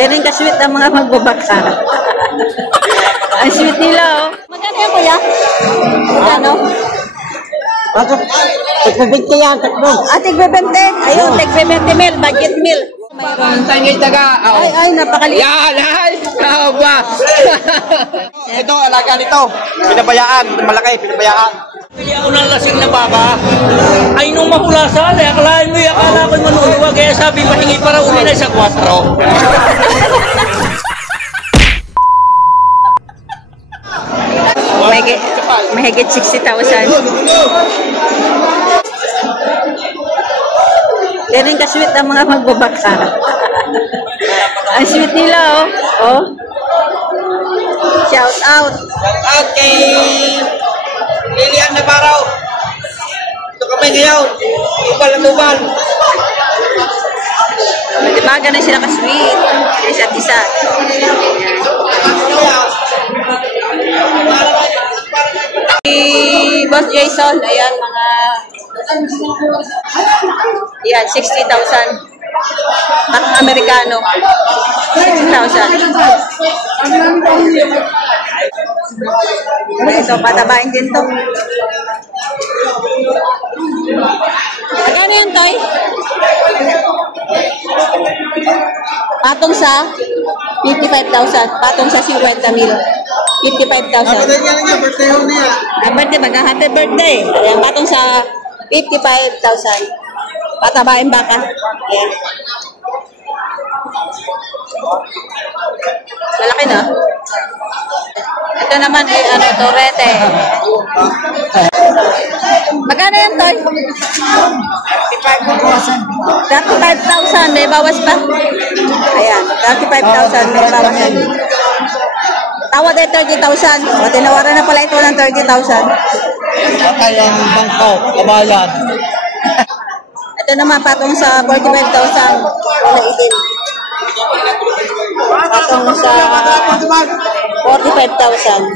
Ganun ka-sweet ang mga magbabaka. Ang sweet nila, oh. Magkano yan, kuya? Magkano? Tigbe-20 yan, takbo. Tigbe-20. Ayun, tigbe-20 mil, budget mil. Mayroon tayong taga. Ay, napakaliit. Yan, ay! Ba? Ito, alaga nito. Pinabayaan, malaki, pinabayaan. Pili ako ng lasing na baka. Ay, nung mahulasan, akalain mo, akala ko'y manunuwag. Kaya sabi, mahingi para uli na sa 4. Mahigit 60,000. Ganun ka-sweet ang mga magbabaka. Ang sweet nila, oh. Shout out. Shout out kay Lilian Navarro. Ito kami ngayon. Tubal na tubal. Diba, ganun sila ka-sweet. Isa't isa. Boss Jason, ayan, mga yan, 60,000. Bakang Amerikano, 60,000. Ito, patabain din to. Magkano yan, Toy? Patong sa 55,000. Patong sa 50 mil. 55,000. Birthday, mag-happy birthday. Ayan, patong sa 55,000. Patabain baka. Ayan. Malaki na. Ito naman ay torete. Magkano yan, Toy? 35,000. May bawas pa. Ayan, 35,000. May bawas yan. Tawad ay 30,000. O, tinawaran na pala ito ng 30,000. Kayang bangko, kabayan. Ito naman, patong sa 45,000. Wala itin. Patong sa 45,000.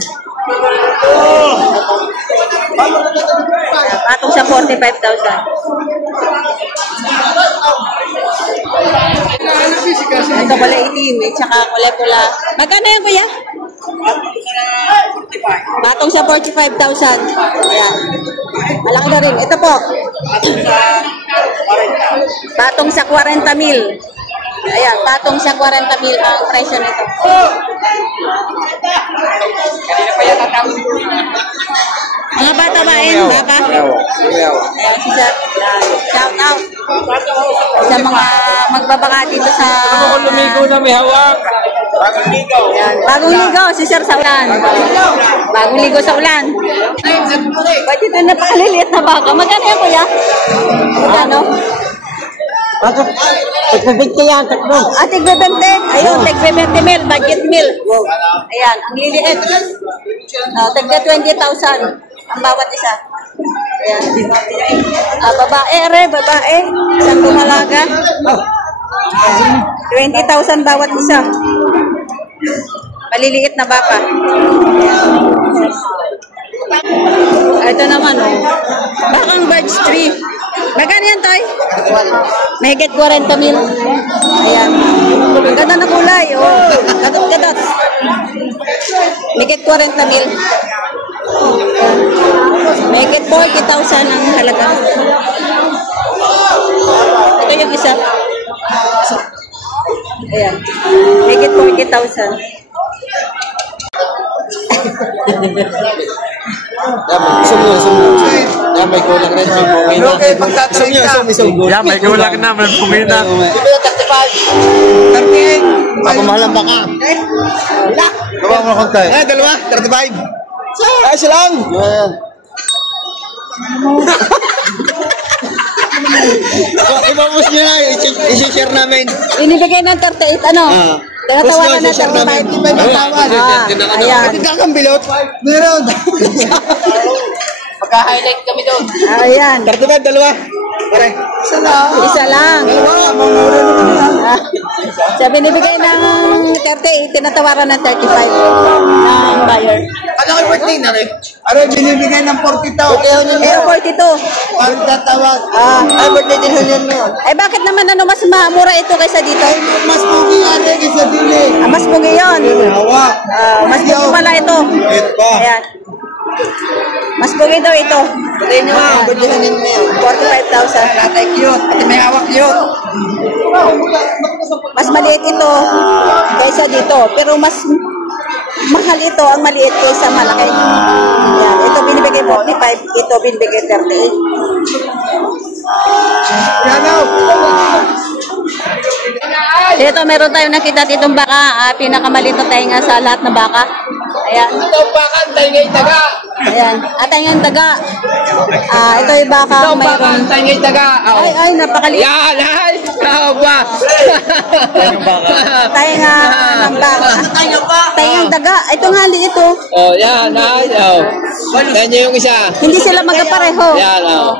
Patong sa 45,000. Ito pala itim, tsaka kulay pula. Magkano yan, kuya? Patong sa 45,000. Ayan. Malaki na rin. Ito po. Patong sa 40 mil. Ayan, patong sa 40 mil ang presyo nito. Mga bata ba yun? Baba? Ayan, si Sir. Shout out sa mga magbabaka dito sa... Lumigo na may hawak. Ayan, bagong ligo, si Sir sa ulan. Bagong ligo sa ulan. Ba't ito napakaliliit na baka? Magkano yan, kuya? Magkano? Tigbe-20 yan, takbo. Tigbe-20. Ayun, tigbe-20 mil, budget mil. Ayan, ang liliit. Tigbe-20,000 ang bawat isa. Ayan. Babae. Isang dumalaga. 20,000 bawat isa. Maliliit na baka. Ito naman, bakang birds tree. Magkano yan, Toy? Mahigit 40 mil. Ayan. Ang ganda na kulay. Gadot. Mahigit 40 mil. Mahigit 40,000 ang halaga. Ito yung isa. Ayan. Mahigit 40,000. Yan, may kulang rin. Yan, may kulang na. May pumina. 38. Ako mahal ang baka. Gawa mo na kontay. Dalawa, 35. Ay, silang. Ibabos nyo na, isi-share namin. Binibigay ng 38, ano? Tinatawanan na 35. Ayan. Hindi ka kang bilot. Meron. Pagka-highlight kami doon. Ayan. 35, dalawa. Pare. Isa lang. Sa binibigay ng 38, tinatawaran ng 35 ng buyer. Ano kayo birthday na rin? Ano, binibigay ng 42. Pero 42. Ang tatawag. Ay, birthday din yun mo. Eh bakit naman mas mura ito kaysa dito? Mas pugi ate kaysa dili. Mas pugi yun. Hawak. Mas pugi pala ito. Ito. Ayan. Mas pugi daw ito. Birthday nyo nga, birthday din mo yun. 45,000. Tatay cute, pati may hawak cute. Mas maliit ito kaysa dito. Pero mas mahal ito ang maliit kaysa malaki. Yan. Ito binibigay 45, ito binibigay 38. Dito meron tayong nakita ditong baka, pinakamaliit na tainga sa lahat ng baka. Ayan. Ito bakan, tayo ngay taga. Ayan. At taingang daga. Ito yung baka Ito mayroon. bakan, tayo ngay taga. Ay, napakaliit. Yan, ay. Haba. Tainga ng baka. Taingang daga. Ito nga liit ito. Oh, yan, ay. Oh. Yan yung isa. Hindi sila magkapareho. Yan, oh.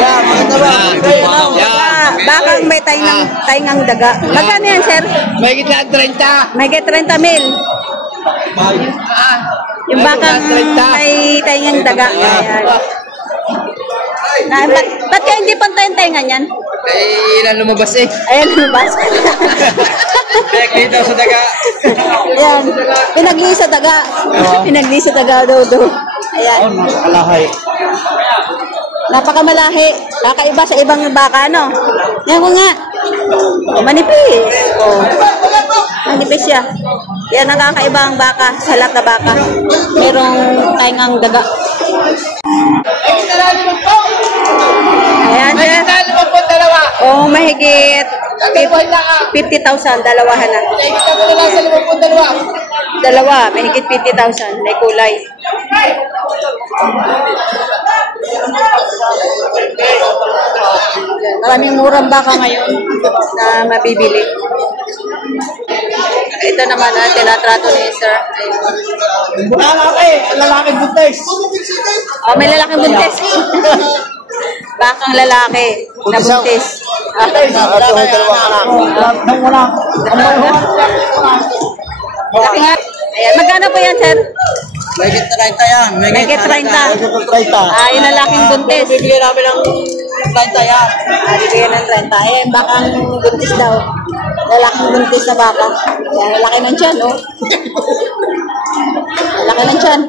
Yan, mga tawa. Yan. Bakang may taingang daga. Magkano yan, sir? May gitna 30. May get 30 mil. Yung bakang may taingang daga. Ayan. Ba't kaya hindi pantay ang tainga niyan? Ay, ilan lumabas eh. Ayan, lumabas. Kita sa daga. Ayan. Pinagli sa daga. Pinagli sa daga daw. Ayan. Nakakalahay. Napakamalahi. Kakaiba sa ibang baka, no? Yan ko nga. Manipis. Oh. Manipis siya. Yan ang kakaibang baka sa lahat na baka. Merong taingang daga. Ayan, sir. Oh, mahigit 50,000. Dalawahan na. Dalawa. Mahigit 50,000. May kulay. Maraming murang baka ngayon na mabibili. Ito naman tinatrato ni sir. Lalaking buntis. Oh, may lalaking buntis. Bakang lalaki na buntis. Ayan, magkano po yan, sir? May get 30 yan. May get 30. Yung lalaking buntis. Bibigyan namin ng 30 yan. Bibigyan ng 30. Eh, bakang buntis daw. Lalaking buntis na baka. Ayan, lalaki ng tiyan, no? Laki ng tiyan.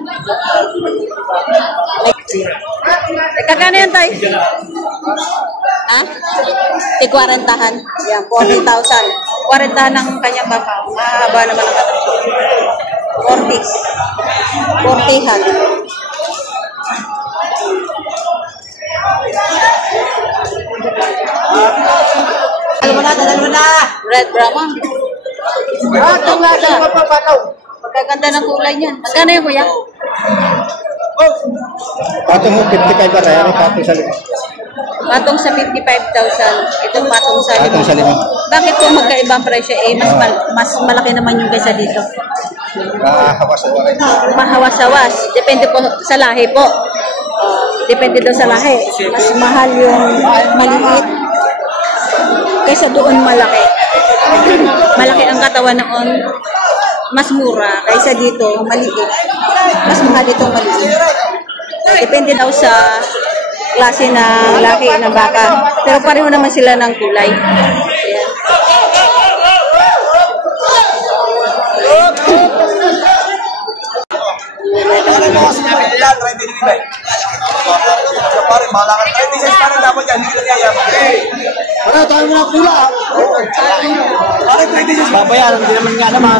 Kakano yan, tay? Ha? 40-han. Yan, 40,000. 40 ng kanyang baka. Mahaba naman ang kata. 40-han. Dalawa na. Red Brahma. Ito nga siya. Pagkaganda ng kulay niyan. Magkano yung kuya? Patong mo 55 ba tayo? Patong sa lima. Patong sa 55,000. Itong patong sa Patong sa 5. lima. Bakit po magkaibang presyo? Eh, mas malaki naman yung kaysa dito. Hawas sa bahay. Mahawas-hawas. Depende po sa lahi po. Depende daw sa lahi. Mas mahal yung maliit kaysa doon malaki. Malaki ang katawan noon. Mas mura kaysa dito maliit. Mas mahal itong maliit. Depende daw sa klase ng laki ng baka. Pero pareho naman sila ng kulay. Ayan. Ano, tayo mga pula. Babayaran, hindi naman nga naman.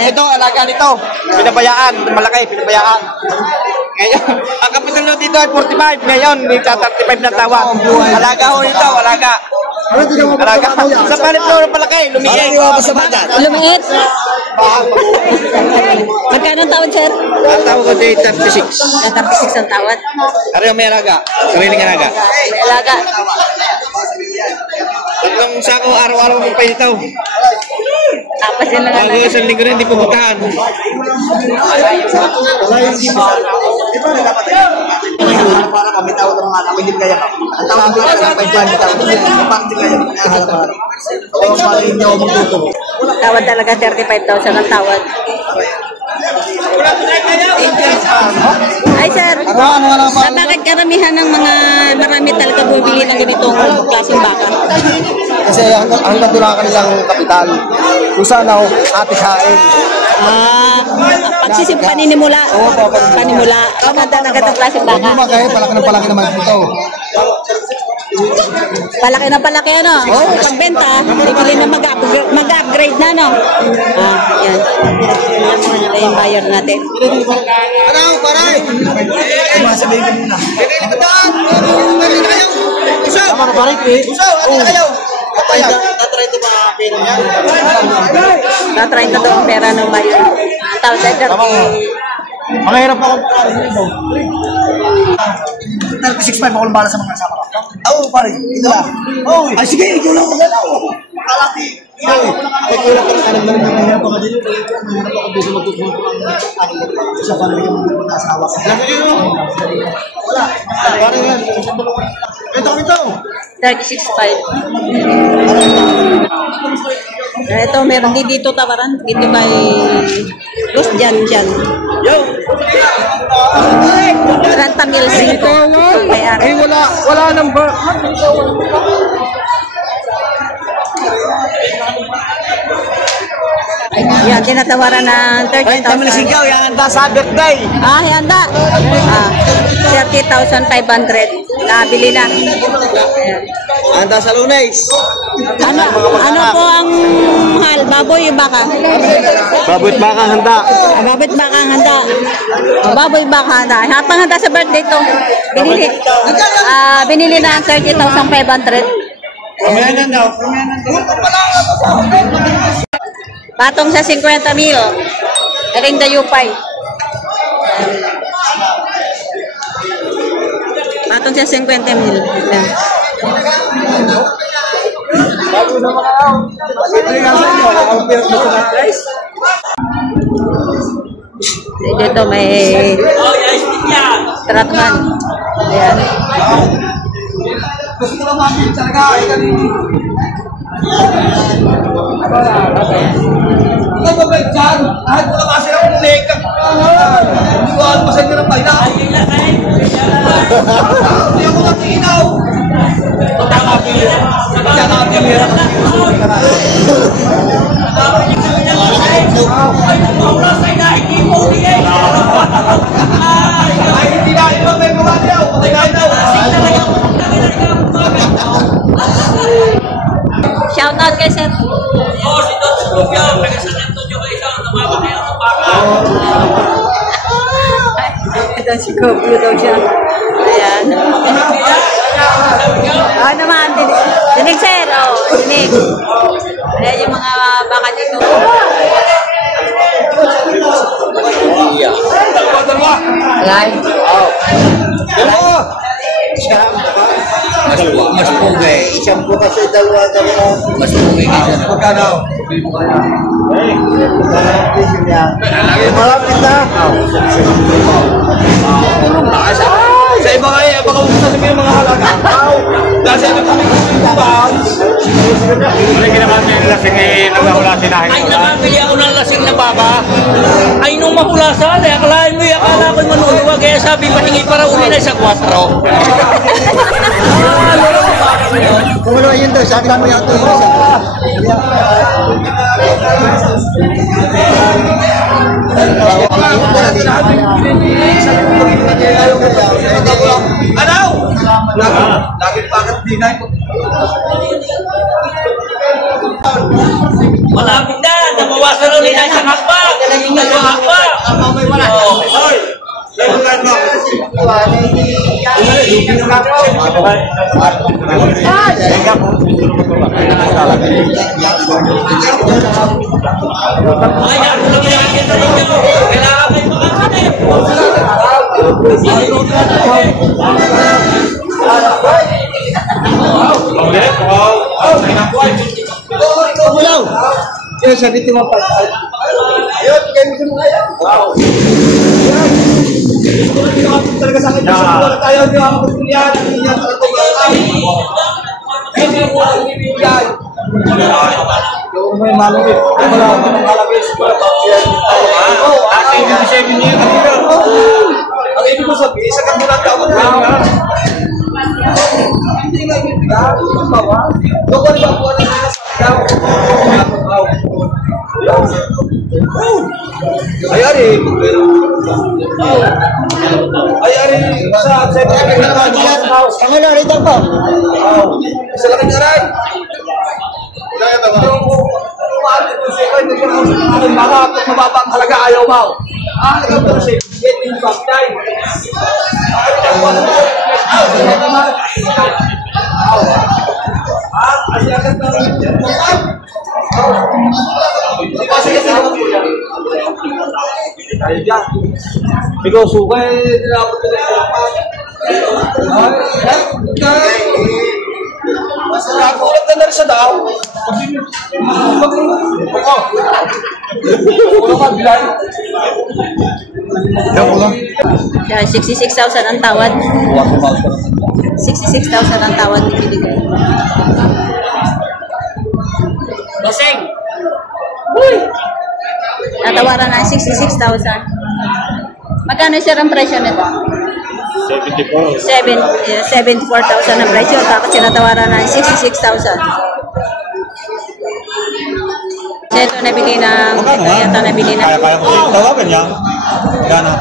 Ito, alaga nito. Pinabayaan, malaki, pinabayaan. Ngayon, ang kapital nyo dito ay 45. Ngayon, dito 35 na tawag. Alaga ho ito, alaga. Alaga. Sa palit nyo, palaki, lumiit. Lumiit. Magkano ang tawad, sir? Ang tawag ko dito 36. 36 ang tawad. Ano yung may alaga? Sariling alaga. May alaga. Tatlong sako, araw-araw mo pa ito. Tapos yun lang Bago isang linggo rin, hindi pupuntahan. Tawad talaga 35,000 ang tawad. Ay sir, sa bakit karamihan ng marami talaga bumili ng ganitong klaseng baka? Kasi hanggang doon ang kanilang kapital. Kung saan ako atihain. Paninimula. Panimula. Maganda ng ganitong klaseng baka. Hindi magaya, palaki naman ito. Palaki na palaki ano? Pagbenta, bibili na mag-upgrade na no? Yan. Yan yung buyer natin. Ano, paray? Masabihin ko muna. Pinilipataan! Usaw! Usaw! Ano kayo? Tatry ito ba pera niya? Tatry na daw ang pera ng buyer. Ang tawag dahil Mahirap ako. 36.5 ako lang bala sa mga kasama ka. Oo, pare. Ito lang. Ay, sige. Ikaw lang magalaw. Kalaki. May kulang ka ng alam na rin ng mahirap ako dito. Mahirap ako dito magtutunan ko ang sa panalig ang mga asawa ko. Wala. Parang yan. Ito. 36.5. Ito, meron din dito tawaran. Dito kay Los Jan. 30 mil dito. Ay, wala number. Yan, tinatawaran ng 30,000. Yan anda sa birthday. Handa. 30,500. Nabili na. Ayan. Anda sa Lunes. Ano po ang mahal? Baboy o baka? Baboy baka handa. Baboy baka handa. Baboy baka handa. Hapang handa sa birthday to. Binili na 30,500. Pamayanan daw. Patong sa 50 mil. Galing dayupay. Patong sa 50 mil. Ayan. Dito may tratuhan. Ayan. Kahit wala kasi lang ulit. Hindi ko alam pasay ko ng payla. Hindi ako nakinaw. Shout out kay Sir. Ito si Kopio daw siya. Ayan. Naman, dinig sir. Dinig. Ayan yung mga baka dito. Alay? Mas pugay. Siyam po kasi dalawa. Mas pugay kaysa. Magkano? Malapit na. Sa iba kaya, baka huwag sasabihin ng mga halaga. Kasi ito kami Hindi naman yung lasing nagkakula sinahin. Ay, nakabili ako ng lasing na baka. Ay, nung mahulasan, akalain mo, akala ko'y manunuwag. Kaya sabi, pahingi para uli na sa 4. Kung ano yun daw, sabi mo yung ito. Ano? Lagi pakat dinay. Malapit na, nabawasan na ulit na isang hakbang. Dalawang hakbang. Hoy! Ay, ako lang yan. Kailangan kayo makakanip. Yes, sabi ito mga pag-alay. Ayun, kayo mo kaya. Wow. Talaga sa akin, tayo hindi ako pagkulihan. Hindi niya talaga pagkulihan. May malapit. Wala akong malapit. Ate, 27 years. Ang ibig mo sabihin, sa kanila dapat na hindi na ibigay. Doon ba po ang Ayari. Ayari sa house. Ang ano, rito po. Sa laking aray. Mababa ang halaga, ayaw mo. Nagkakaroon siya. Get in back time. Ikaw sukay, tinapot ko nakulat na rin sa daw. Kaya 66,000 ang tawad. 66,000 ang tawad ibigay. Basing! Natawaran na 66,000. Magkano sir ang presyo nito? 74,000 ang presyo. Tapos sinatawaran na 66,000. So ito nabili ng, ito nabili ng, Kaya ko tawagan niya. Gana.